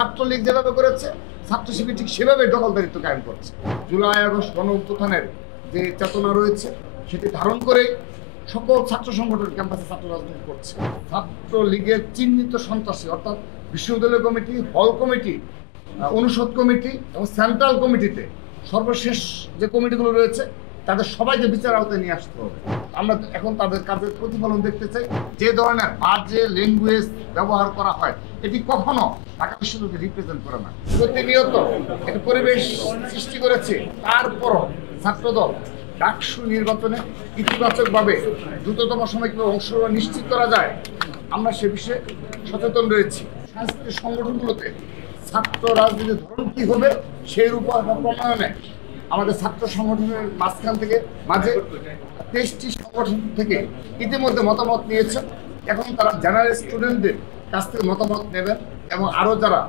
ছাত্রলীগ যেভাবে করেছে, ছাত্র শিবির ঠিক সেভাবে দখলদারিত্ব কায়েম করছে। জুলাই আগস্ট গণ অভ্যুত্থানের যে চেতনা রয়েছে সেটি ধারণ করে সকল ছাত্র সংগঠন ক্যাম্পাসে ছাত্র রাজনীতি করছে। ছাত্রলীগের চিহ্নিত সন্ত্রাসী অর্থাৎ বিশ্ববিদ্যালয় কমিটি, হল কমিটি, অনুষদ কমিটি এবং সেন্ট্রাল কমিটিতে সর্বশেষ যে কমিটিগুলো রয়েছে তাদের সবাইকে বিচার আওতায় নিয়ে আসতে হবে। আমরা এখন তাদের কাজের প্রতিফলন দেখতে চাই। যে ধরনের বাজে ল্যাঙ্গুয়েজ ব্যবহার করা হয় এটি কখনো ঢাকা বিশ্ববিদ্যালয়কে রিপ্রেজেন্ট করে না। প্রতিনিয়ত একটি পরিবেশ সৃষ্টি করেছে। তারপরও ছাত্রদল ডাকসু নির্বাচনে ইতিবাচকভাবে দ্রুততম সময় কিভাবে অংশগ্রহণ নিশ্চিত করা যায় আমরা সে বিষয়ে সচেতন রয়েছি। সাংস্কৃতিক সংগঠনগুলোতে ছাত্র রাজনীতির ধরন কী হবে সেই রূপরেখা প্রণয়নে আমাদের ছাত্র সংগঠনের মাঝে 23টি সংগঠন থেকে ইতিমধ্যে মতামত নিয়েছেন। এখন তারা জেনারেল স্টুডেন্টদের কাছ থেকে মতামত নেবেন এবং আরও যারা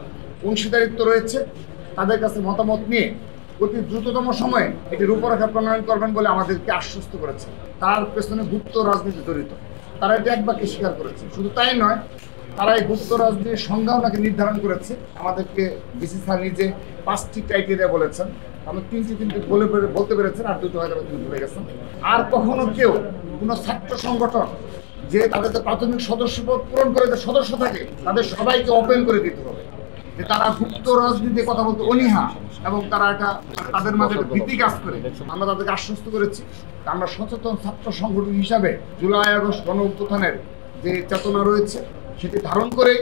অংশীদারিত্ব রয়েছে তাদের কাছে মতামত নিয়ে অতি দ্রুততম সময়ে এটি রূপরেখা প্রণয়ন করবেন বলে আমাদেরকে আশ্বস্ত করেছে। তার পেছনে গুপ্ত রাজনীতি জড়িত, তারা এটি এক বাক্যে স্বীকার করেছে। শুধু তাই নয়, তারা এই গুপ্ত রাজনীতির সংজ্ঞাও নাকি নির্ধারণ করেছে। আমাদেরকে ডিসি স্যার নিজে 5টি ক্রাইটেরিয়া বলেছেন, আমরা তিনটি বলতে পেরেছেন, আর দুটো হয়তো তিনি ভুলে গেছেন। আর কখনো কেউ কোনো ছাত্র সংগঠন যে তাদের প্রাথমিক সদস্যপদ পূরণ করে যে সদস্য থাকে তাদের সবাইকে ওপেন করে দিতে হবে যে তারা গুপ্ত রাজনীতির কথা বলতে অনীহা এবং তারা এটা তাদের মাঝে ভীতি কাজ করে। আমরা তাদেরকে আশ্বস্ত করেছি আমরা সচেতন ছাত্র সংগঠন হিসাবে জুলাই আগস্ট গণ অভ্যুত্থানের যে চেতনা রয়েছে সেটি ধারণ করে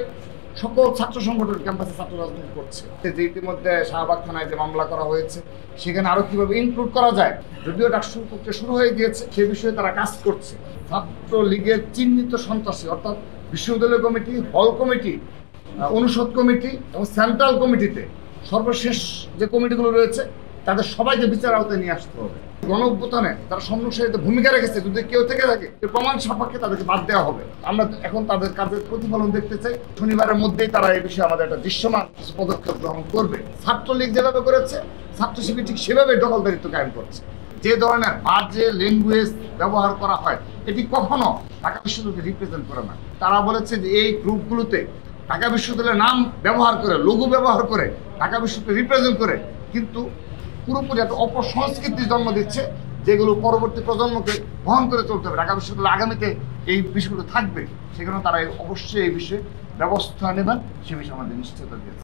সকল ছাত্র সংগঠন ক্যাম্পাসে ছাত্র রাজনীতি করছে। যে ইতিমধ্যে শাহবাগ থানায় যে মামলা করা হয়েছে সেখানে আরও কীভাবে ইনক্লুড করা যায়, যদিও ডাকসু প্রক্রিয়া শুরু হয়ে গিয়েছে, সে বিষয়ে তারা কাজ করছে। ছাত্রলীগের চিহ্নিত সন্ত্রাসী অর্থাৎ বিশ্ববিদ্যালয় কমিটি, হল কমিটি, অনুষদ কমিটি এবং সেন্ট্রাল কমিটিতে সর্বশেষ যে কমিটিগুলো রয়েছে তাদের সবাইকে বিচার আওতায় নিয়ে আসতে হবে। গণ অভ্যুত্থানে তারা সম্মুখসারিতে ভূমিকা রেখেছে, যদি কেউ থেকে থাকে প্রমাণ সাপেক্ষে তাদেরকে বাদ দেওয়া হবে। আমরা এখন তাদের কাজের প্রতিফলন দেখতে চাই। শনিবারের মধ্যেই তারা এই বিষয়ে আমাদের একটা দৃশ্যমান কিছু পদক্ষেপ গ্রহণ করবে। ছাত্রলীগ যেভাবে করেছে, ছাত্র শিবির ঠিক সেভাবে দখলদারিত্ব কায়েম করছে। যে ধরনের বাজে ল্যাঙ্গুয়েজ ব্যবহার করা হয় এটি কখনো ঢাকা বিশ্ববিদ্যালয়কে রিপ্রেজেন্ট করে না। তারা বলেছে যে এই গ্রুপগুলোতে ঢাকা বিশ্ববিদ্যালয়ের নাম ব্যবহার করে, লোগো ব্যবহার করে ঢাকা বিশ্ববিদ্যালয় রিপ্রেজেন্ট করে, কিন্তু পুরোপুরি একটা অপসংস্কৃতির জন্ম দিচ্ছে যেগুলো পরবর্তী প্রজন্মকে বহন করে চলতে হবে। ঢাকা বিশ্ববিদ্যালয় আগামীতে এই বিষয়গুলো থাকবে, সেখানে তারা অবশ্যই এই বিষয়ে ব্যবস্থা নেবেন, সে বিষয়ে আমাদের নিশ্চয়তা দিয়েছে।